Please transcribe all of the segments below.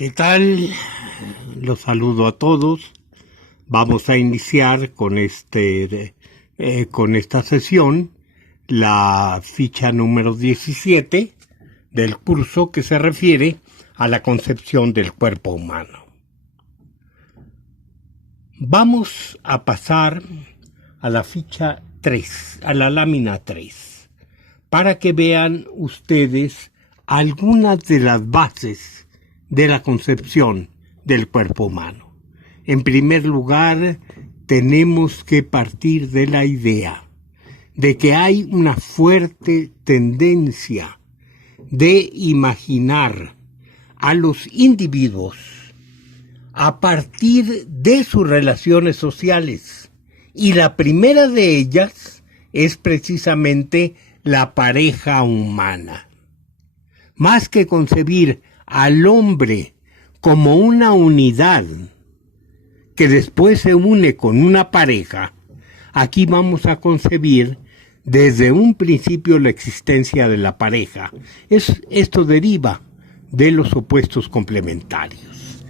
¿Qué tal? Los saludo a todos. Vamos a iniciar con esta sesión la ficha número 17 del curso que se refiere a la concepción del cuerpo humano. Vamos a pasar a la ficha 3, a la lámina 3, para que vean ustedes algunas de las bases de la concepción del cuerpo humano. En primer lugar, tenemos que partir de la idea de que hay una fuerte tendencia de imaginar a los individuos a partir de sus relaciones sociales, y la primera de ellas es precisamente la pareja humana. Más que concebir al hombre como una unidad que después se une con una pareja, aquí vamos a concebir desde un principio la existencia de la pareja. Esto deriva de los opuestos complementarios.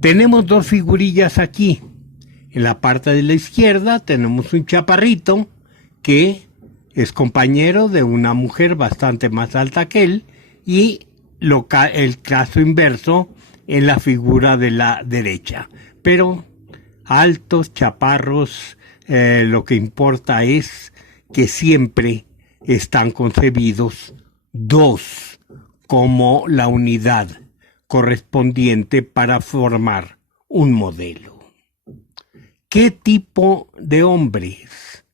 Tenemos dos figurillas aquí. En la parte de la izquierda tenemos un chaparrito que es compañero de una mujer bastante más alta que él, y el caso inverso en la figura de la derecha. Pero altos, chaparros, lo que importa es que siempre están concebidos dos como la unidad correspondiente para formar un modelo. ¿Qué tipo de hombres?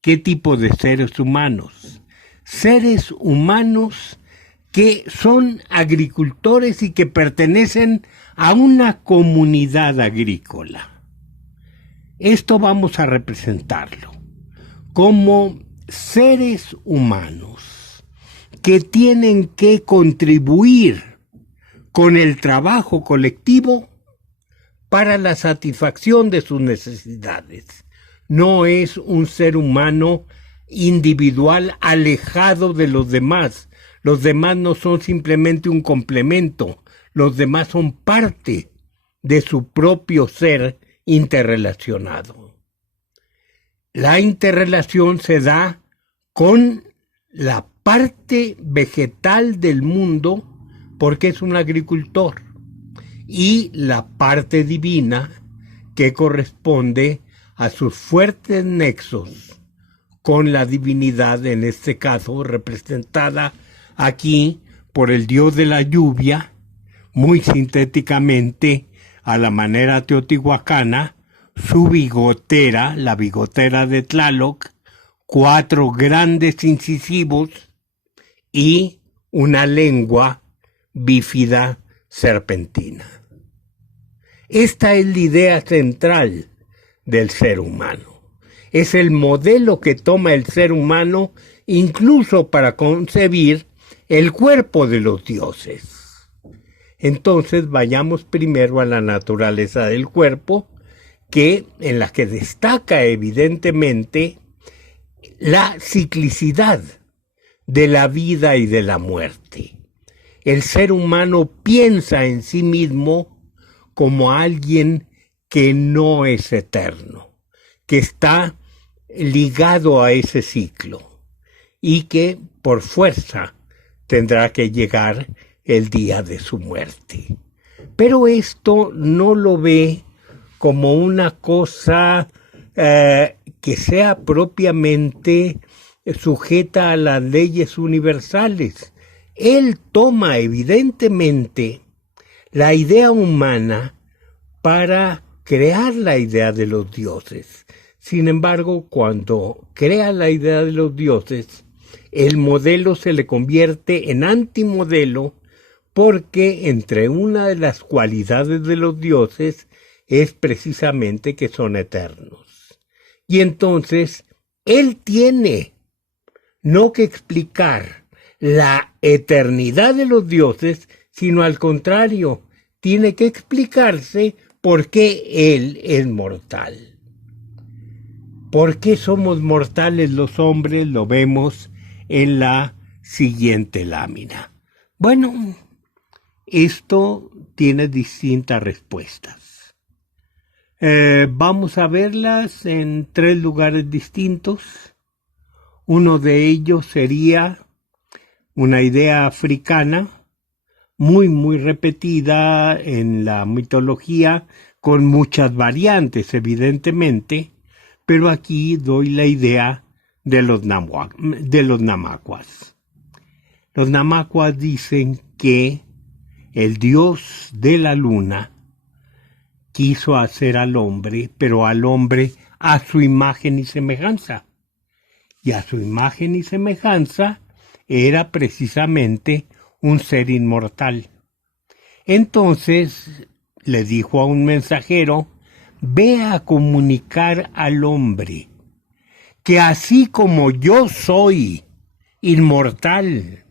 ¿Qué tipo de seres humanos? Seres humanos que son agricultores y que pertenecen a una comunidad agrícola. Esto vamos a representarlo como seres humanos que tienen que contribuir con el trabajo colectivo para la satisfacción de sus necesidades. No es un ser humano individual alejado de los demás. Los demás no son simplemente un complemento, los demás son parte de su propio ser interrelacionado. La interrelación se da con la parte vegetal del mundo, porque es un agricultor, y la parte divina, que corresponde a sus fuertes nexos con la divinidad, en este caso representada aquí por el dios de la lluvia, muy sintéticamente a la manera teotihuacana, su bigotera, la bigotera de Tlaloc, 4 grandes incisivos y una lengua bífida serpentina. Esta es la idea central del ser humano. Es el modelo que toma el ser humano incluso para concebir el cuerpo de los dioses. Entonces vayamos primero a la naturaleza del cuerpo, en la que destaca evidentemente la ciclicidad de la vida y de la muerte. El ser humano piensa en sí mismo como alguien que no es eterno, que está ligado a ese ciclo y que por fuerza tendrá que llegar el día de su muerte. Pero esto no lo ve como una cosa que sea propiamente sujeta a las leyes universales. Él toma evidentemente la idea humana para crear la idea de los dioses. Sin embargo, cuando crea la idea de los dioses, el modelo se le convierte en antimodelo, porque entre una de las cualidades de los dioses es precisamente que son eternos. Y entonces, él tiene no que explicar la eternidad de los dioses, sino al contrario, tiene que explicarse por qué él es mortal. ¿Por qué somos mortales los hombres? Lo vemos en la siguiente lámina. Bueno, esto tiene distintas respuestas. Vamos a verlas en 3 lugares distintos. Uno de ellos sería una idea africana muy repetida en la mitología, con muchas variantes, evidentemente, pero aquí doy la idea de los namacuas. Los namacuas dicen que el dios de la luna quiso hacer al hombre, pero al hombre a su imagen y semejanza. Y a su imagen y semejanza era precisamente un ser inmortal. Entonces le dijo a un mensajero: ve a comunicar al hombre que así como yo soy inmortal,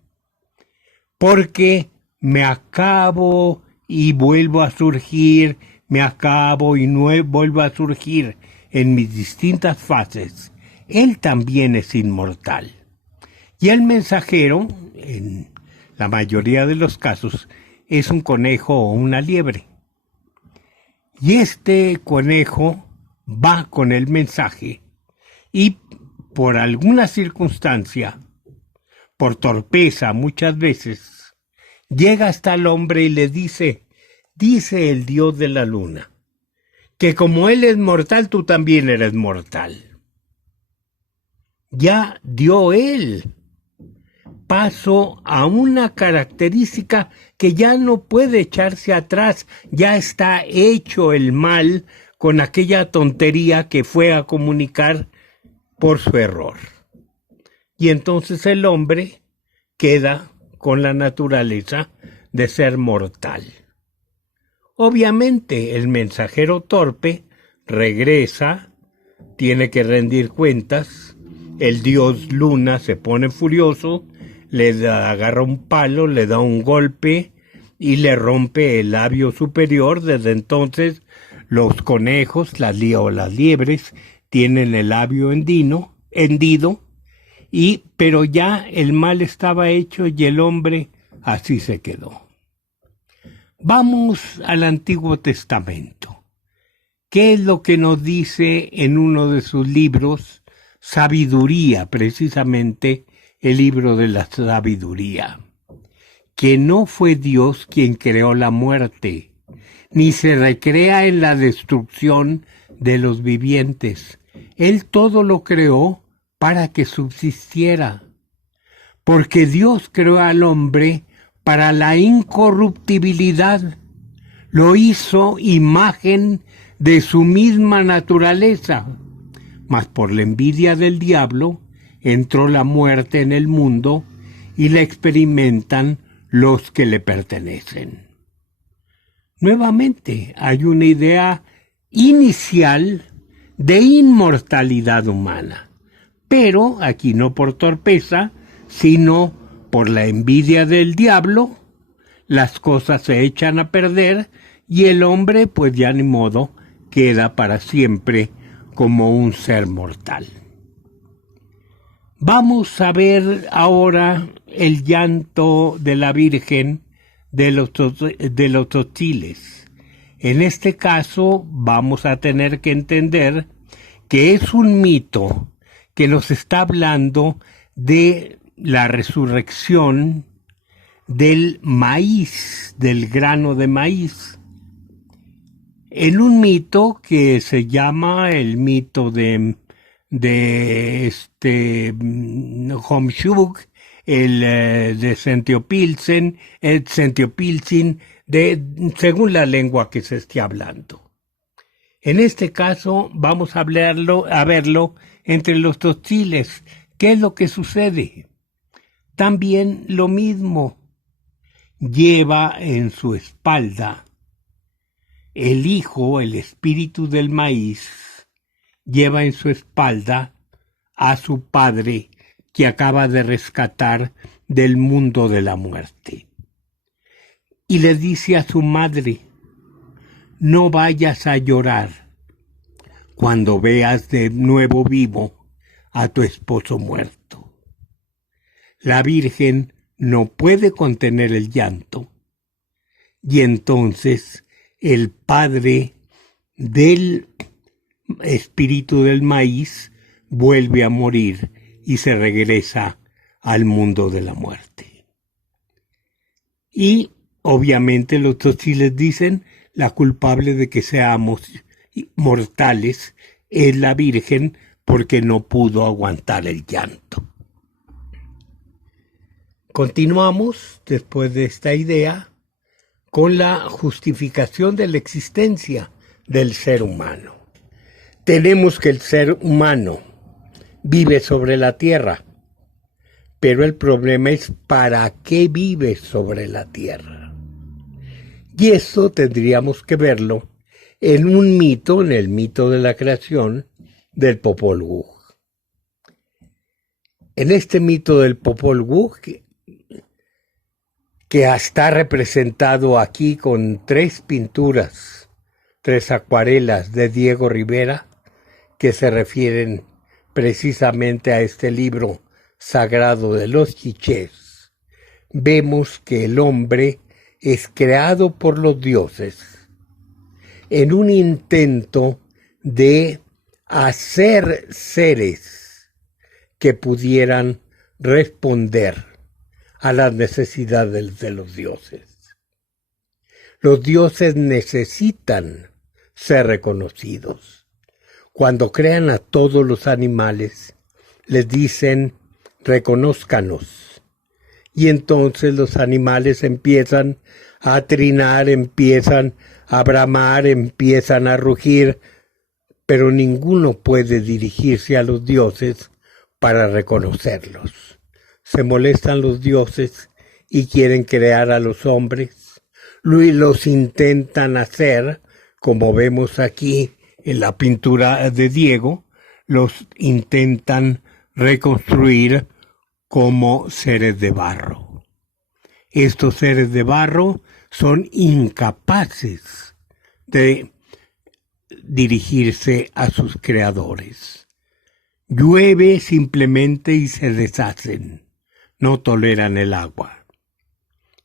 porque me acabo y vuelvo a surgir, me acabo y vuelvo a surgir en mis distintas fases, él también es inmortal. Y el mensajero, en la mayoría de los casos, es un conejo o una liebre. Y este conejo va con el mensaje y por alguna circunstancia, por torpeza muchas veces, llega hasta el hombre y le dice el dios de la luna, que como él es mortal, tú también eres mortal. Ya dio él paso a una característica que ya no puede echarse atrás, ya está hecho el mal con aquella tontería que fue a comunicar por su error. Y entonces el hombre queda con la naturaleza de ser mortal. Obviamente el mensajero torpe regresa, tiene que rendir cuentas, el dios Luna se pone furioso, agarra un palo, le da un golpe y le rompe el labio superior. Desde entonces los conejos, las liebres, tienen el labio hendido, pero ya el mal estaba hecho y el hombre así se quedó. Vamos al Antiguo Testamento. ¿Qué es lo que nos dice en uno de sus libros? Sabiduría, precisamente el libro de la sabiduría. Que no fue Dios quien creó la muerte, ni se recrea en la destrucción de los vivientes. Él todo lo creó para que subsistiera. Porque Dios creó al hombre para la incorruptibilidad. Lo hizo imagen de su misma naturaleza. Mas por la envidia del diablo entró la muerte en el mundo y la experimentan los que le pertenecen. Nuevamente hay una idea inicial de inmortalidad humana, pero aquí no por torpeza, sino por la envidia del diablo, las cosas se echan a perder y el hombre, pues ya ni modo, queda para siempre como un ser mortal. Vamos a ver ahora el llanto de la Virgen de los tzotziles. En este caso vamos a tener que entender que es un mito que nos está hablando de la resurrección del maíz, del grano de maíz. En un mito que se llama el mito de Homshuk, de Sentiopiltzen, según la lengua que se esté hablando. En este caso vamos a verlo entre los tzotziles. ¿Qué es lo que sucede? También lo mismo. Lleva en su espalda el hijo, el espíritu del maíz, lleva en su espalda a su padre que acaba de rescatar del mundo de la muerte. Y le dice a su madre: no vayas a llorar cuando veas de nuevo vivo a tu esposo muerto. La Virgen no puede contener el llanto y entonces el padre del espíritu del maíz vuelve a morir y se regresa al mundo de la muerte. Y obviamente los tzotziles dicen, la culpable de que seamos mortales es la Virgen porque no pudo aguantar el llanto. Continuamos, después de esta idea, con la justificación de la existencia del ser humano. Tenemos que el ser humano vive sobre la tierra, pero el problema es ¿para qué vive sobre la tierra? Y esto tendríamos que verlo en un mito, en el mito de la creación del Popol Vuh. En este mito del Popol Vuh, que está representado aquí con 3 pinturas, 3 acuarelas de Diego Rivera, que se refieren precisamente a este libro sagrado de los quichés, vemos que el hombre es creado por los dioses en un intento de hacer seres que pudieran responder a las necesidades de los dioses. Los dioses necesitan ser reconocidos. Cuando crean a todos los animales, les dicen, reconózcanos. Y entonces los animales empiezan a trinar, empiezan a bramar, empiezan a rugir, pero ninguno puede dirigirse a los dioses para reconocerlos. Se molestan los dioses y quieren crear a los hombres. Los intentan hacer, como vemos aquí en la pintura de Diego, los intentan reconstruir como seres de barro. Estos seres de barro son incapaces de dirigirse a sus creadores. Llueve simplemente y se deshacen, no toleran el agua.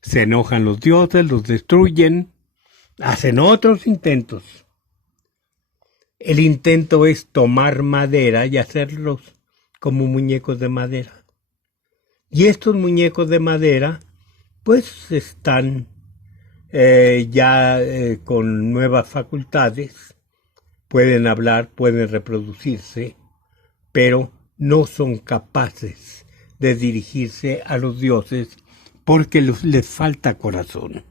Se enojan los dioses, los destruyen, hacen otros intentos. El intento es tomar madera y hacerlos como muñecos de madera. Y estos muñecos de madera, pues están con nuevas facultades, pueden hablar, pueden reproducirse, pero no son capaces de dirigirse a los dioses porque les falta corazón.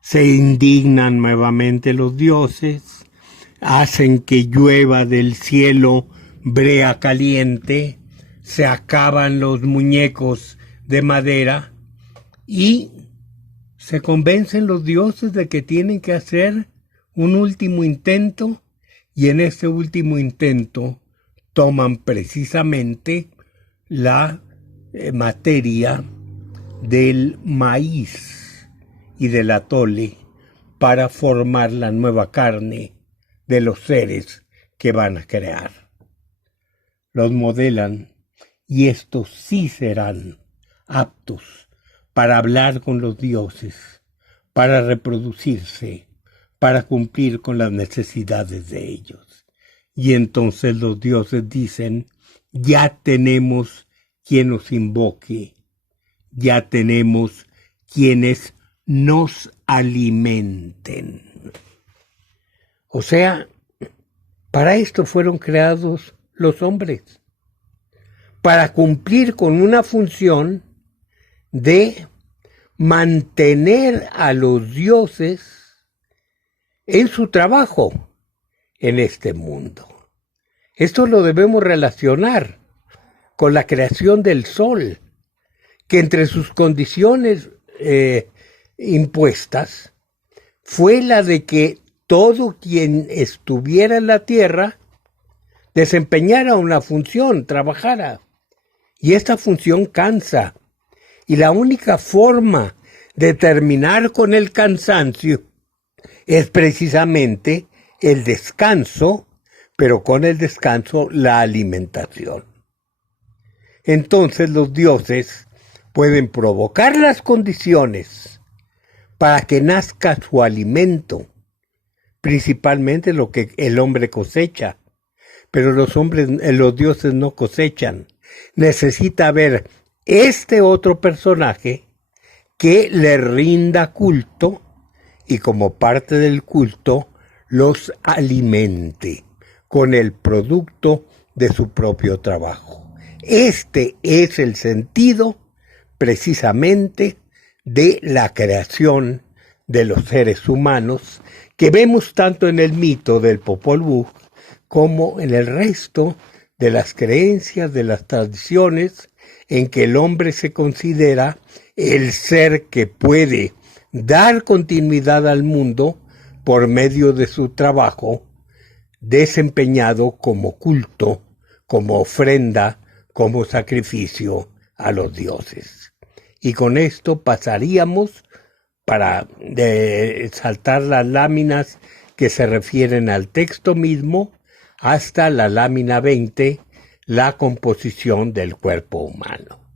Se indignan nuevamente los dioses, hacen que llueva del cielo brea caliente, se acaban los muñecos de madera y se convencen los dioses de que tienen que hacer un último intento, y en ese último intento toman precisamente la materia del maíz y del atole para formar la nueva carne de los seres que van a crear. Los modelan y estos sí serán aptos para hablar con los dioses, para reproducirse, para cumplir con las necesidades de ellos. Y entonces los dioses dicen, ya tenemos quien nos invoque, ya tenemos quienes nos alimenten. O sea, para esto fueron creados los hombres, para cumplir con una función de mantener a los dioses en su trabajo en este mundo. Esto lo debemos relacionar con la creación del sol, que entre sus condiciones impuestas fue la de que todo quien estuviera en la tierra desempeñara una función, trabajara. Y esta función cansa. Y la única forma de terminar con el cansancio es precisamente el descanso, pero con el descanso la alimentación. Entonces los dioses pueden provocar las condiciones para que nazca su alimento, principalmente lo que el hombre cosecha. Pero los dioses no cosechan. Necesita haber este otro personaje que le rinda culto y como parte del culto los alimente con el producto de su propio trabajo. Este es el sentido precisamente de la creación de los seres humanos que vemos tanto en el mito del Popol Vuh como en el resto de las creencias, de las tradiciones en que el hombre se considera el ser que puede dar continuidad al mundo por medio de su trabajo desempeñado como culto, como ofrenda, como sacrificio a los dioses. Y con esto pasaríamos para saltar las láminas que se refieren al texto mismo hasta la lámina 20, la composición del cuerpo humano.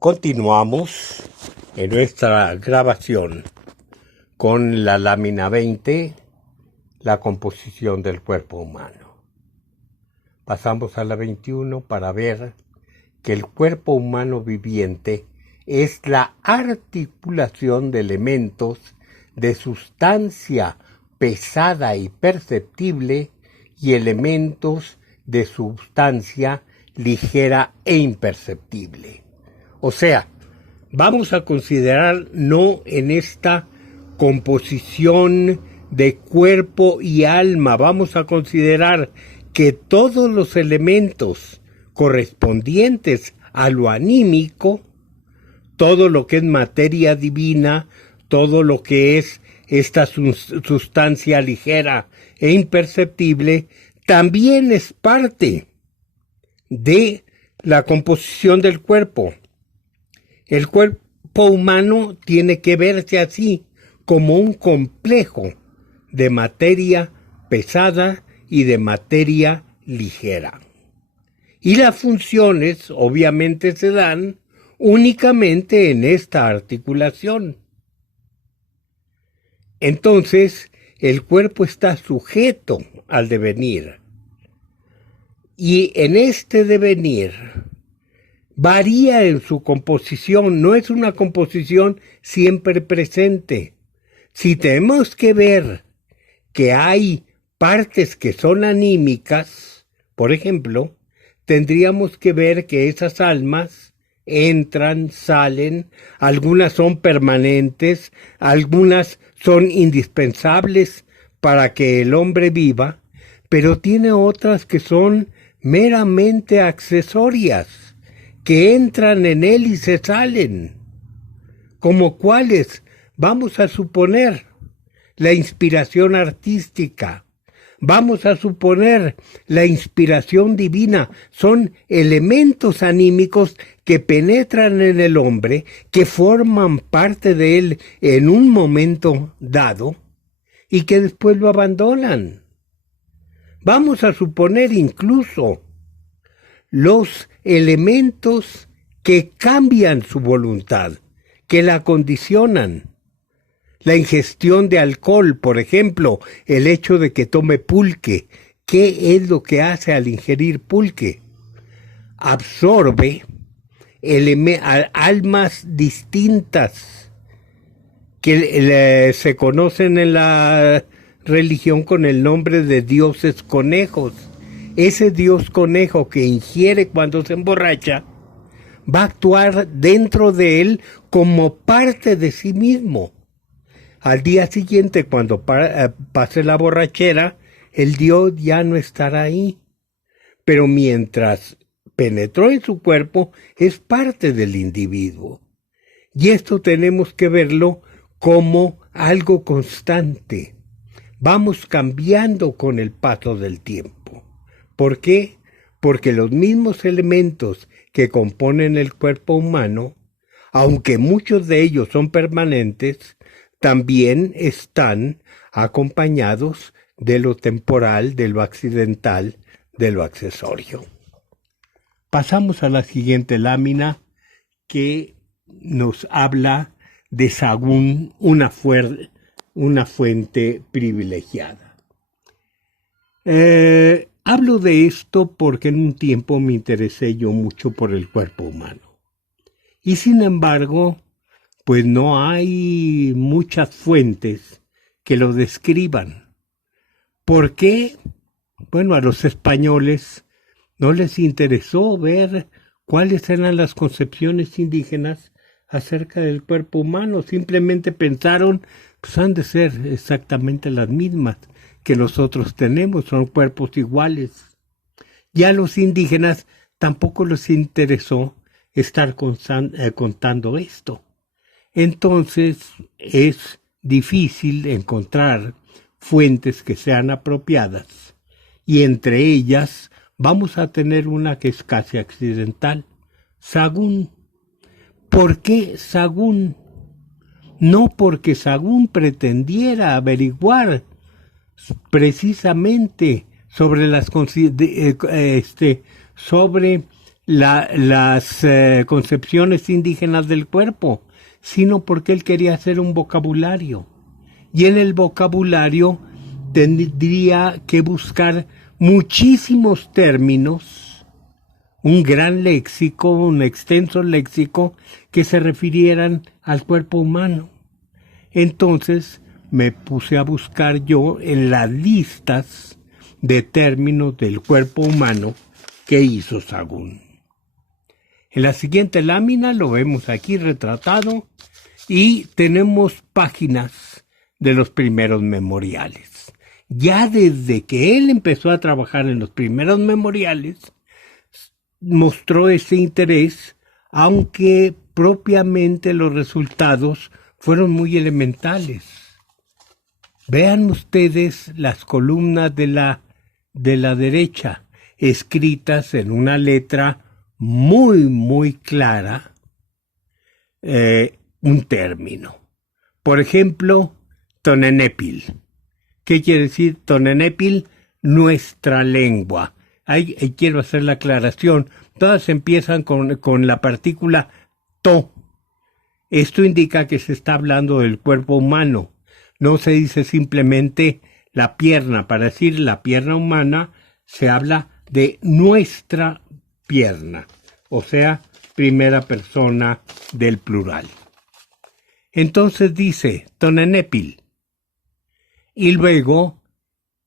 Continuamos en nuestra grabación con la lámina 20, la composición del cuerpo humano. Pasamos a la 21 para ver que el cuerpo humano viviente es la articulación de elementos de sustancia pesada y perceptible y elementos de sustancia ligera e imperceptible. O sea, vamos a considerar no en esta composición de cuerpo y alma, vamos a considerar que todos los elementos correspondientes a lo anímico, todo lo que es materia divina, todo lo que es esta sustancia ligera e imperceptible, también es parte de la composición del cuerpo. El cuerpo humano tiene que verse así, como un complejo de materia pesada y de materia ligera. Y las funciones obviamente se dan únicamente en esta articulación. Entonces, el cuerpo está sujeto al devenir. Y en este devenir varía en su composición, no es una composición siempre presente. Si tenemos que ver que hay partes que son anímicas, por ejemplo, tendríamos que ver que esas almas entran, salen, algunas son permanentes, algunas son indispensables para que el hombre viva, pero tiene otras que son meramente accesorias, que entran en él y se salen. ¿Como cuáles? Vamos a suponer la inspiración artística. Vamos a suponer la inspiración divina. Son elementos anímicos que penetran en el hombre, que forman parte de él en un momento dado y que después lo abandonan. Vamos a suponer incluso los elementos que cambian su voluntad, que la condicionan. La ingestión de alcohol, por ejemplo, el hecho de que tome pulque. ¿Qué es lo que hace al ingerir pulque? Absorbe almas distintas que se conocen en la religión con el nombre de dioses conejos. Ese dios conejo que ingiere cuando se emborracha va a actuar dentro de él como parte de sí mismo. Al día siguiente, cuando pase la borrachera, el dios ya no estará ahí. Pero mientras penetró en su cuerpo, es parte del individuo. Y esto tenemos que verlo como algo constante. Vamos cambiando con el paso del tiempo. ¿Por qué? Porque los mismos elementos que componen el cuerpo humano, aunque muchos de ellos son permanentes, también están acompañados de lo temporal, de lo accidental, de lo accesorio. Pasamos a la siguiente lámina que nos habla de Sagún, una fuente privilegiada. Hablo de esto porque en un tiempo me interesé yo mucho por el cuerpo humano. Y sin embargo, pues no hay muchas fuentes que lo describan. ¿Por qué? Bueno, a los españoles no les interesó ver cuáles eran las concepciones indígenas acerca del cuerpo humano. Simplemente pensaron, pues han de ser exactamente las mismas que nosotros tenemos, son cuerpos iguales. Y a los indígenas tampoco les interesó estar contando esto. Entonces es difícil encontrar fuentes que sean apropiadas, y entre ellas vamos a tener una que es casi accidental, Sagún. ¿Por qué Sagún? No porque Sagún pretendiera averiguar precisamente sobre las concepciones indígenas del cuerpo, sino porque él quería hacer un vocabulario. Y en el vocabulario tendría que buscar muchísimos términos, un gran léxico, un extenso léxico que se refirieran al cuerpo humano. Entonces me puse a buscar yo en las listas de términos del cuerpo humano que hizo Sahagún. En la siguiente lámina lo vemos aquí retratado y tenemos páginas de los primeros memoriales. Ya desde que él empezó a trabajar en los primeros memoriales, mostró ese interés, aunque propiamente los resultados fueron muy elementales. Vean ustedes las columnas de la derecha, escritas en una letra muy clara, un término. Por ejemplo, Tonenepil. ¿Qué quiere decir Tonenepil? Nuestra lengua. Ahí quiero hacer la aclaración. Todas empiezan con la partícula to. Esto indica que se está hablando del cuerpo humano. No se dice simplemente la pierna. Para decir la pierna humana se habla de nuestra pierna, o sea, primera persona del plural. Entonces dice Tonenepil. Y luego,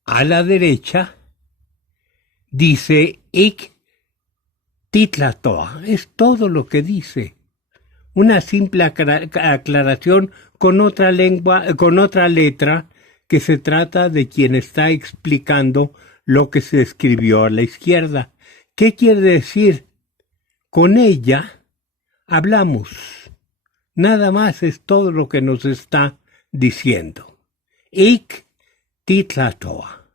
a la derecha, dice Ik Titlatoa. Es todo lo que dice. Una simple aclaración con otra letra, que se trata de quien está explicando lo que se escribió a la izquierda. ¿Qué quiere decir? Con ella hablamos. Nada más es todo lo que nos está diciendo. Ik Titlatoa.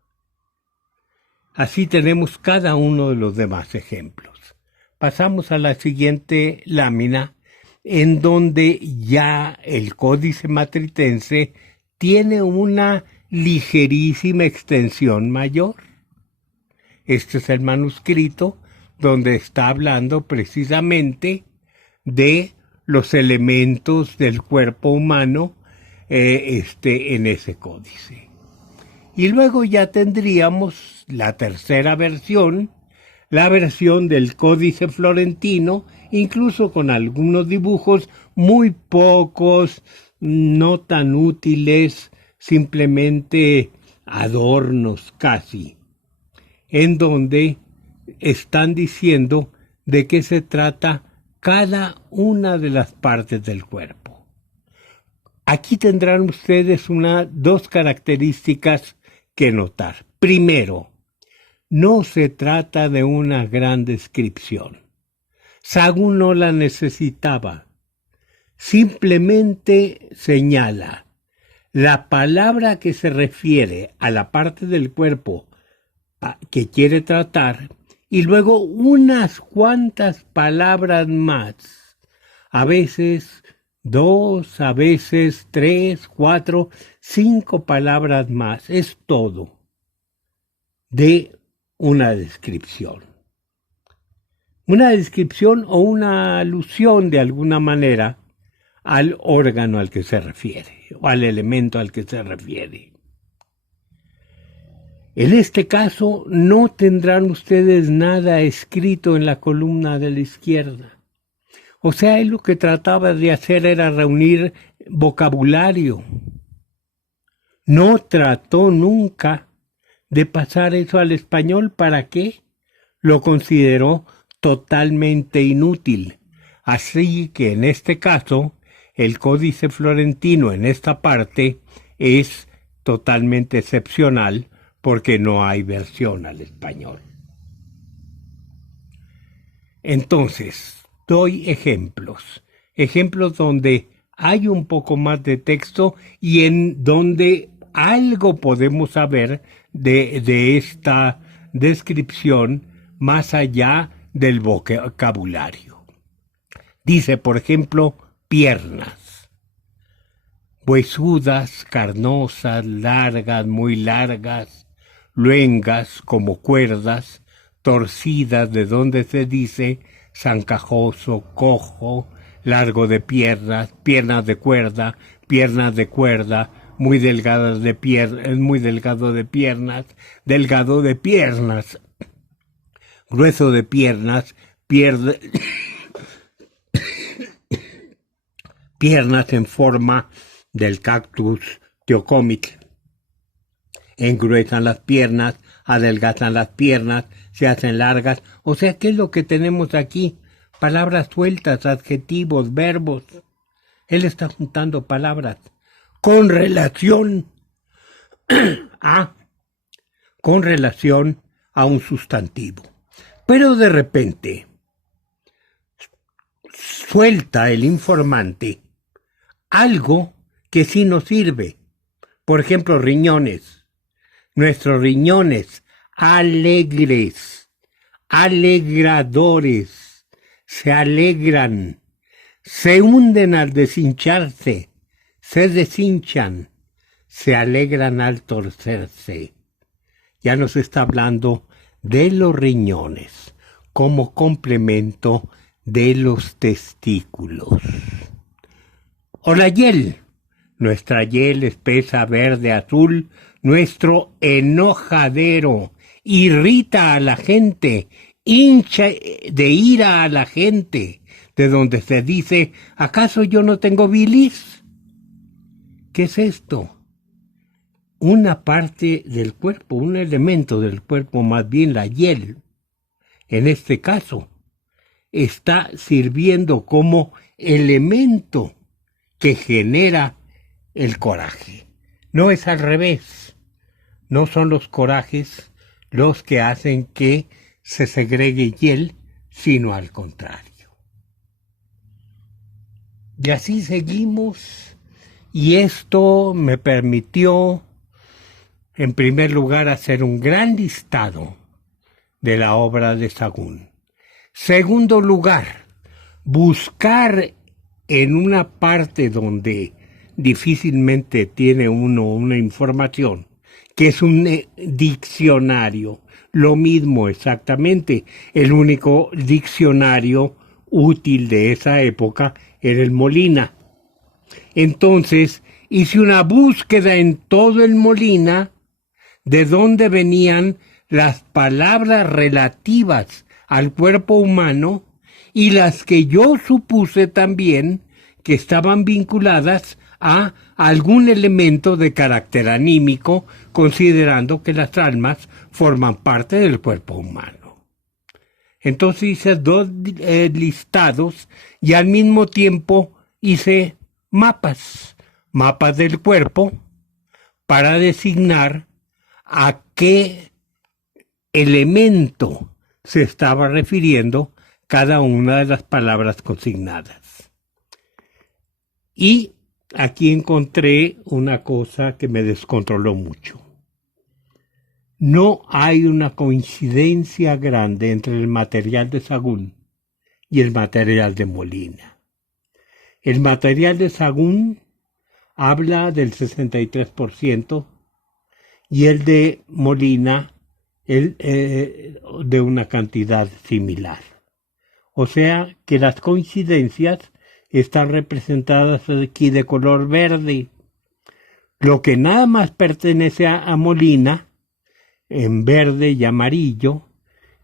Así tenemos cada uno de los demás ejemplos. Pasamos a la siguiente lámina, en donde ya el códice matritense tiene una ligerísima extensión mayor. Este es el manuscrito donde está hablando precisamente de los elementos del cuerpo humano en ese códice. Y luego ya tendríamos la tercera versión, la versión del códice florentino, incluso con algunos dibujos muy pocos, no tan útiles, simplemente adornos casi, en donde están diciendo de qué se trata cada una de las partes del cuerpo. Aquí tendrán ustedes dos características que notar. Primero, no se trata de una gran descripción. Sahagún no la necesitaba. Simplemente señala la palabra que se refiere a la parte del cuerpo que quiere tratar y luego unas cuantas palabras más. A veces 2, a veces 3, 4, 5 palabras más. Es todo de una descripción. Una descripción o una alusión de alguna manera al órgano al que se refiere o al elemento al que se refiere. En este caso no tendrán ustedes nada escrito en la columna de la izquierda. O sea, él lo que trataba de hacer era reunir vocabulario. No trató nunca de pasar eso al español. ¿Para qué? Lo consideró totalmente inútil. Así que en este caso, el códice florentino en esta parte es totalmente excepcional porque no hay versión al español. Entonces, doy ejemplos donde hay un poco más de texto y en donde algo podemos saber de esta descripción más allá del vocabulario. Dice, por ejemplo, piernas. Huesudas, carnosas, largas, muy largas, luengas como cuerdas, torcidas, de donde se dice zancajoso, cojo, largo de piernas, piernas de cuerda, muy delgadas de muy delgado de piernas, delgado de piernas, grueso de piernas, piernas en forma del cactus teocómic. Engruesan las piernas, adelgazan las piernas, se hacen largas. O sea, ¿qué es lo que tenemos aquí? Palabras sueltas, adjetivos, verbos. Él está juntando palabras con relación a, con relación a un sustantivo. Pero de repente suelta el informante algo que sí nos sirve. Por ejemplo, riñones. Nuestros riñones, alegres, alegradores, se alegran, se hunden al deshincharse, se deshinchan, se alegran al torcerse. Ya nos está hablando de los riñones como complemento de los testículos. O la hiel, nuestra hiel espesa, verde, azul, nuestro enojadero, irrita a la gente, hincha de ira a la gente, de donde se dice, ¿acaso yo no tengo bilis? ¿Qué es esto? Una parte del cuerpo, un elemento del cuerpo, más bien la hiel, en este caso, está sirviendo como elemento que genera el coraje. No es al revés. No son los corajes los que hacen que se segregue hiel, sino al contrario. Y así seguimos, y esto me permitió, en primer lugar, hacer un gran listado de la obra de Sahagún. Segundo lugar, buscar en una parte donde difícilmente tiene uno una información, que es un diccionario, lo mismo exactamente. El único diccionario útil de esa época era el Molina. Entonces hice una búsqueda en todo el Molina de dónde venían las palabras relativas al cuerpo humano y las que yo supuse también que estaban vinculadas a algún elemento de carácter anímico, considerando que las almas forman parte del cuerpo humano. Entonces hice dos listados y al mismo tiempo hice mapas del cuerpo para designar a qué elemento se estaba refiriendo cada una de las palabras consignadas. Y aquí encontré una cosa que me descontroló mucho. No hay una coincidencia grande entre el material de Sahagún y el material de Molina. El material de Sahagún habla del 63% y el de Molina de una cantidad similar. O sea que las coincidencias están representadas aquí de color verde. Lo que nada más pertenece a Molina, en verde y amarillo,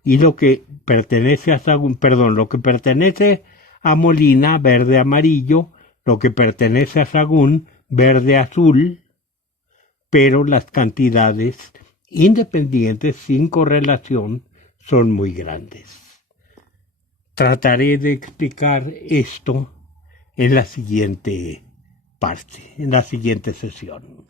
y lo que pertenece a Sahagún, lo que pertenece a Molina, verde amarillo, lo que pertenece a Sahagún, verde azul, pero las cantidades independientes, sin correlación, son muy grandes. Trataré de explicar esto en la siguiente parte, en la siguiente sesión.